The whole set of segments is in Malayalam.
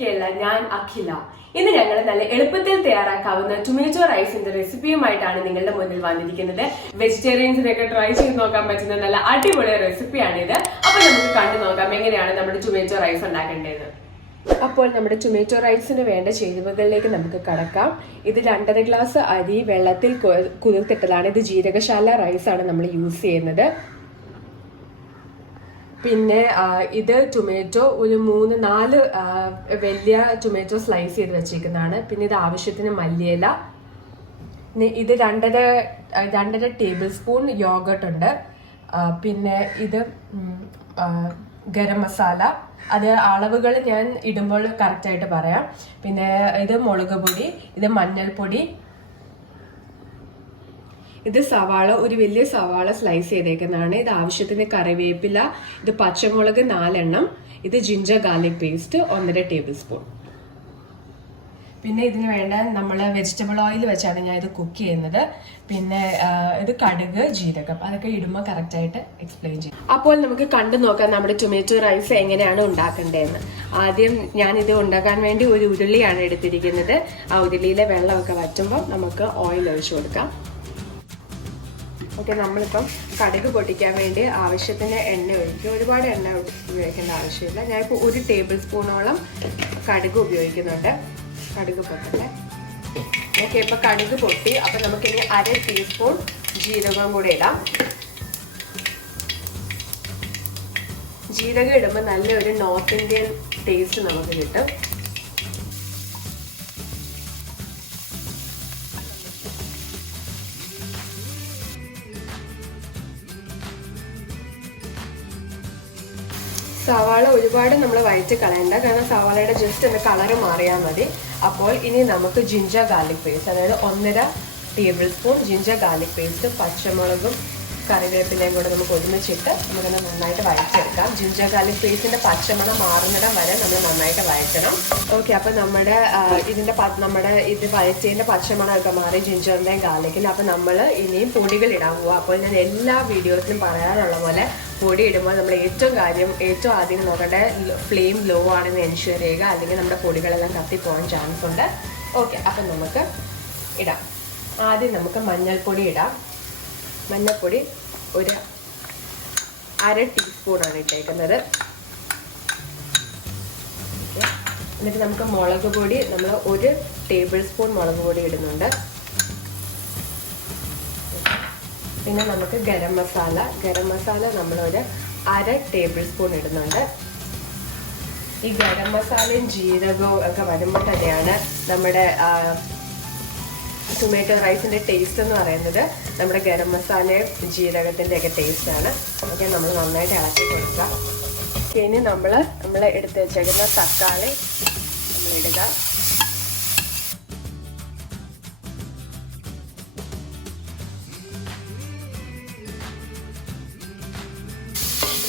കേരള ഞാൻ അഖില. ഇന്ന് ഞങ്ങൾ നല്ല എളുപ്പത്തിൽ തയ്യാറാക്കാവുന്ന ടൊമാറ്റോ റൈസിന്റെ റെസിപ്പിയുമായിട്ടാണ് നിങ്ങളുടെ മുന്നിൽ വന്നിരിക്കുന്നത്. വെജിറ്റേറിയൻസിനൊക്കെ ട്രൈ ചെയ്ത് നോക്കാൻ പറ്റുന്ന നല്ല അടിപൊളി റെസിപ്പിയാണിത്. അപ്പൊ നമുക്ക് കണ്ടു നോക്കാം എങ്ങനെയാണ് നമ്മുടെ ടൊമാറ്റോ റൈസ് ഉണ്ടാക്കേണ്ടത്. അപ്പോൾ നമ്മുടെ ടൊമാറ്റോ റൈസിന് വേണ്ട ചേരുവകളിലേക്ക് നമുക്ക് കടക്കാം. ഇത് 2.5 ഗ്ലാസ് അരി വെള്ളത്തിൽ കുതിർത്തിട്ടതാണ്. ഇത് ജീരകശാല റൈസാണ് നമ്മൾ യൂസ് ചെയ്യുന്നത്. പിന്നെ ഇത് ടൊമാറ്റോ ഒരു 3-4 വലിയ ടൊമാറ്റോ സ്ലൈസ് ചെയ്ത് വെച്ചിരിക്കുന്നതാണ്. പിന്നെ ഇത് ആവശ്യത്തിന് മല്ലിയില. ഇത് 2.5 ടേബിൾ സ്പൂൺ യോഗട്ട് ഉണ്ട്. പിന്നെ ഇത് ഗരം മസാല. അത് അളവുകൾ ഞാൻ ഇടുമ്പോൾ കറക്റ്റായിട്ട് പറയാം. പിന്നെ ഇത് മുളക് പൊടി, ഇത് മഞ്ഞൾപ്പൊടി, ഇത് സവാള, ഒരു വലിയ സവാള സ്ലൈസ് ചെയ്തേക്കുന്നതാണ്. ഇത് ആവശ്യത്തിന് കറിവേപ്പില, ഇത് പച്ചമുളക് 4 എണ്ണം, ഇത് ginger garlic paste 1.5 table spoon. പിന്നെ ഇതിന് വേണ്ട നമ്മൾ വെജിറ്റബിൾ ഓയിൽ വെച്ചാണ് ഞാൻ ഇത് കുക്ക് ചെയ്യുന്നത്. പിന്നെ ഇത് കടുക്, ജീരകം, അതൊക്കെ ഇടുമ്പോൾ കറക്റ്റായിട്ട് എക്സ്പ്ലെയിൻ ചെയ്യും. അപ്പോൾ നമുക്ക് കണ്ടു നോക്കാം നമ്മുടെ ടൊമാറ്റോ റൈസ് എങ്ങനെയാണ് ഉണ്ടാക്കേണ്ടതെന്ന്. ആദ്യം ഞാൻ ഇത് ഉണ്ടാക്കാൻ വേണ്ടി ഒരു ഉരുളിയാണ് എടുത്തിരിക്കുന്നത്. ആ ഉരുളിയിലെ വെള്ളമൊക്കെ വറ്റുമ്പോൾ നമുക്ക് ഓയിൽ ഒഴിച്ചു കൊടുക്കാം. ഓക്കെ, നമ്മളിപ്പം കടുക് പൊട്ടിക്കാൻ വേണ്ടി ആവശ്യത്തിന് എണ്ണ ഒഴിക്കും. ഒരുപാട് എണ്ണ ഉപയോഗിക്കേണ്ട ആവശ്യമില്ല. ഞാനിപ്പോൾ 1 ടേബിൾ സ്പൂണോളം കടുക് ഉപയോഗിക്കുന്നുണ്ട്. കടുക് പൊട്ടട്ടെ. ഓക്കെ, ഇപ്പം കടുക് പൊട്ടി. അപ്പം നമുക്കിനി 1/2 ടീസ്പൂൺ ജീരകം കൂടെ ഇടാം. ജീരകം ഇടുമ്പോൾ നല്ലൊരു നോർത്ത് ഇന്ത്യൻ ടേസ്റ്റ് നമുക്ക് കിട്ടും. സവാള ഒരുപാട് നമ്മൾ വഴറ്റി കളയണ്ട, കാരണം സവാളയുടെ ജസ്റ്റ് ഒന്ന് കളറ് മാറിയാൽ മതി. അപ്പോൾ ഇനി നമുക്ക് ജിഞ്ചർ ഗാർലിക് പേസ്റ്റ്, അതായത് 1.5 table spoon ginger garlic paste, പച്ചമുളകും കറിവേപ്പിലയും കൂടെ നമുക്ക് ഒരുമിച്ചിട്ട് നമുക്കൊന്ന് നന്നായിട്ട് വഴറ്റിയെടുക്കാം. ജിഞ്ചർ ഗാർലിക് പേസ്റ്റിന്റെ പച്ചമണം മാറുന്നിടം വരെ നമ്മൾ നന്നായിട്ട് വഴറ്റണം. ഓക്കെ, അപ്പം നമ്മുടെ ഇത് വഴറ്റിയതിന്റെ പച്ചമണമൊക്കെ മാറി ജിഞ്ചറിന്റെയും ഗാർലിക്കിൽ. അപ്പം നമ്മൾ ഇനിയും പൊടികൾ ഇടാൻ പോവുക. അപ്പോൾ ഞാൻ എല്ലാ വീഡിയോസിലും പറയാറുള്ള പോലെ പൊടി ഇടുമ്പോൾ നമ്മൾ ഏറ്റവും ആദ്യം നോക്കേണ്ട ഫ്ലെയിം ലോ ആണെന്ന് എൻഷുർ ചെയ്യുക, അല്ലെങ്കിൽ നമ്മുടെ പൊടികളെല്ലാം കത്തിപ്പോകാൻ ചാൻസ് ഉണ്ട്. ഓക്കെ, അപ്പം നമുക്ക് ഇടാം. ആദ്യം നമുക്ക് മഞ്ഞൾപ്പൊടി ഇടാം. മഞ്ഞൾപ്പൊടി ഒരു 1/2 ടീസ്പൂണാണ് ഇട്ടേക്കുന്നത്. എന്നിട്ട് നമുക്ക് മുളക് പൊടി, നമ്മൾ 1 ടേബിൾ സ്പൂൺ മുളക് പൊടി ഇടുന്നുണ്ട്. പിന്നെ നമുക്ക് ഗരം മസാല നമ്മളൊരു 1/2 ടേബിൾ സ്പൂൺ ഇടുന്നുണ്ട്. ഈ ഗരം മസാലയും ജീരകവും ഒക്കെ വരുമ്പോൾ തന്നെയാണ് നമ്മുടെ ടൊമാറ്റോ റൈസിന്റെ ടേസ്റ്റ് എന്ന് പറയുന്നത്. നമ്മുടെ ഗരം മസാലയും ജീരകത്തിന്റെ ഒക്കെ ടേസ്റ്റ് ആണ്. ഓക്കെ, നമ്മൾ നന്നായിട്ട് ഇളക്കി കൊടുക്കാം. ഇനി നമ്മൾ എടുത്ത് വെച്ചേക്കുന്ന തക്കാളി നമ്മൾ ഇടുക.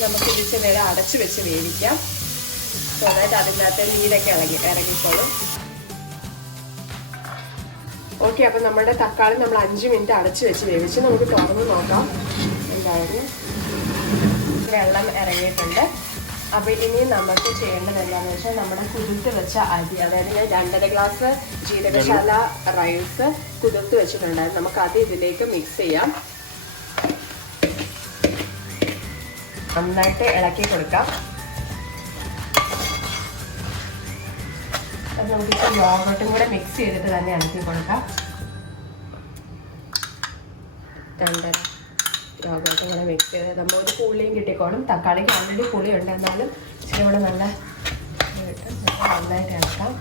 നമുക്ക് ഇതിച്ച് നേരം അടച്ചു വെച്ച് വേവിക്കാം. സോ അതായത് അതിനകത്ത് നീരൊക്കെ ഇറങ്ങിക്കോളും. ഓക്കെ, അപ്പം നമ്മുടെ തക്കാളി നമ്മൾ 5 മിനിറ്റ് അടച്ചു വെച്ച് വേവിച്ച് നമുക്ക് തുറന്ന് നോക്കാം എന്തായാലും. വെള്ളം ഇറങ്ങിയിട്ടുണ്ട്. അപ്പോൾ ഇനി നമുക്ക് ചെയ്യേണ്ടത് എന്താണെന്ന് വെച്ചാൽ നമ്മുടെ കുതിർത്ത് വെച്ച അരി, അതായത് ഞാൻ 2.5 ഗ്ലാസ് ജീരകശാല റൈസ് കുതിർത്ത് വെച്ചിട്ടുണ്ടായിരുന്നു. നമുക്കത് ഇതിലേക്ക് മിക്സ് ചെയ്യാം. നന്നായിട്ട് ഇളക്കി കൊടുക്കാം. അത് നമുക്ക് ഇച്ചിരി യോഗട്ടും കൂടെ മിക്സ് ചെയ്തിട്ട് തന്നെ ഇളക്കി കൊടുക്കാം. 2 യോഗട്ടും കൂടെ മിക്സ് ചെയ്ത് നമ്മൾ ഒരു പുളിയും കിട്ടിക്കോളും. തക്കാളിക്ക് ഓൾറെഡി പുളിയുണ്ട്, എന്നാലും ഇച്ചിരി കൂടെ നന്നായിട്ട് ഇളക്കാം.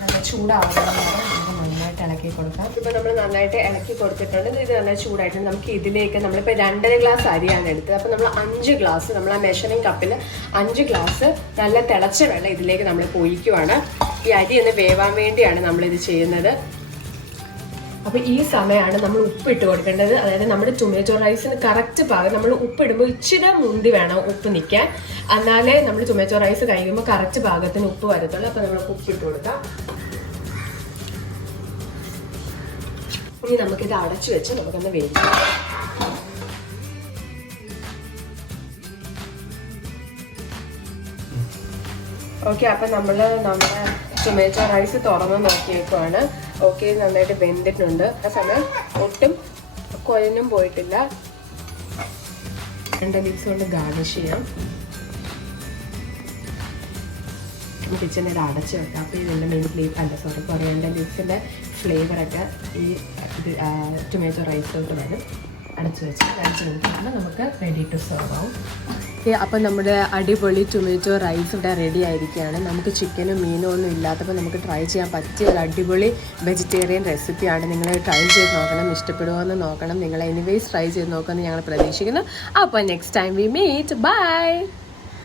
നല്ല ചൂടാവുന്നതാണ് നമുക്ക് നന്നായിട്ട് ഇളക്കി കൊടുക്കാം. ഇപ്പോൾ നമ്മൾ നന്നായിട്ട് ഇളക്കി കൊടുത്തിട്ടുണ്ട്. ഇത് നല്ല ചൂടായിട്ട് നമുക്ക് ഇതിലേക്ക്, നമ്മളിപ്പോൾ 2.5 ഗ്ലാസ് അരിയാണ് എടുത്തത്. അപ്പോൾ നമ്മൾ 5 ഗ്ലാസ്, നമ്മൾ ആ മെഷറിംഗ് കപ്പിൽ 5 ഗ്ലാസ് നല്ല തിളച്ച വെള്ളം ഇതിലേക്ക് നമ്മൾ ഒഴിക്കുവാണ്. ഈ അരി ഒന്ന് വേവാൻ വേണ്ടിയാണ് നമ്മളിത് ചെയ്യുന്നത്. അപ്പോൾ ഈ സമയമാണ് നമ്മൾ ഉപ്പിട്ട് കൊടുക്കേണ്ടത്. അതായത് നമ്മുടെ ടൊമാറ്റോ റൈസിന് കറക്റ്റ് പാകം. നമ്മൾ ഉപ്പിടുമ്പോൾ ഇച്ചിരി മുന്തി വേണം ഉപ്പ് നിൽക്കാൻ, എന്നാലേ നമ്മൾ ടൊമാറ്റോ റൈസ് കഴിക്കുമ്പോൾ കറക്റ്റ് പാകത്തിന് ഉപ്പ് വരത്തുള്ളൂ. അപ്പോൾ നമ്മൾ ഉപ്പിട്ട് കൊടുക്കാം. ഇനി നമുക്കിത് അടച്ചു വെച്ച് നമുക്കൊന്ന് വേവിക്കാം. ഓക്കെ, അപ്പം നമ്മുടെ ടൊമാറ്റോ റൈസ് തുറന്ന് നോക്കിയേക്കുവാണ്. ഓക്കെ, നന്നായിട്ട് വെന്തിട്ടുണ്ട്. ആ സമയം ഒട്ടും കുഴഞ്ഞും പോയിട്ടില്ല. 2 ലീവ്സ് കൊണ്ട് ഗാർണിഷ് ചെയ്യാം. കിച്ചണിൽ അടച്ച് വെക്കാം. അപ്പോൾ ഇതിൻ്റെ മെയിൻ കൊറിയാൻഡർ ലീവ്സിൻ്റെ ഫ്ലേവറൊക്കെ ഈ ടൊമാറ്റോ റൈസിലോട്ട് വരും. അടച്ച് വെച്ച് 5 മിനിറ്റാണ് നമുക്ക് റെഡി ടു സെർവ് ആവും. അപ്പോൾ നമ്മുടെ അടിപൊളി ടൊമാറ്റോ റൈസ് ഇവിടെ റെഡി ആയിരിക്കുകയാണ്. നമുക്ക് ചിക്കനും മീനും ഒന്നും ഇല്ലാത്തപ്പോൾ നമുക്ക് ട്രൈ ചെയ്യാൻ പറ്റിയ ഒരു അടിപൊളി വെജിറ്റേറിയൻ റെസിപ്പിയാണ്. നിങ്ങൾ ട്രൈ ചെയ്ത് നോക്കണം, ഇഷ്ടപ്പെടുമോ നോക്കണം. നിങ്ങൾ എനിവേസ് ട്രൈ ചെയ്ത് നോക്കുമെന്ന് ഞങ്ങൾ പ്രതീക്ഷിക്കുന്നു. അപ്പോൾ next time we meet. By.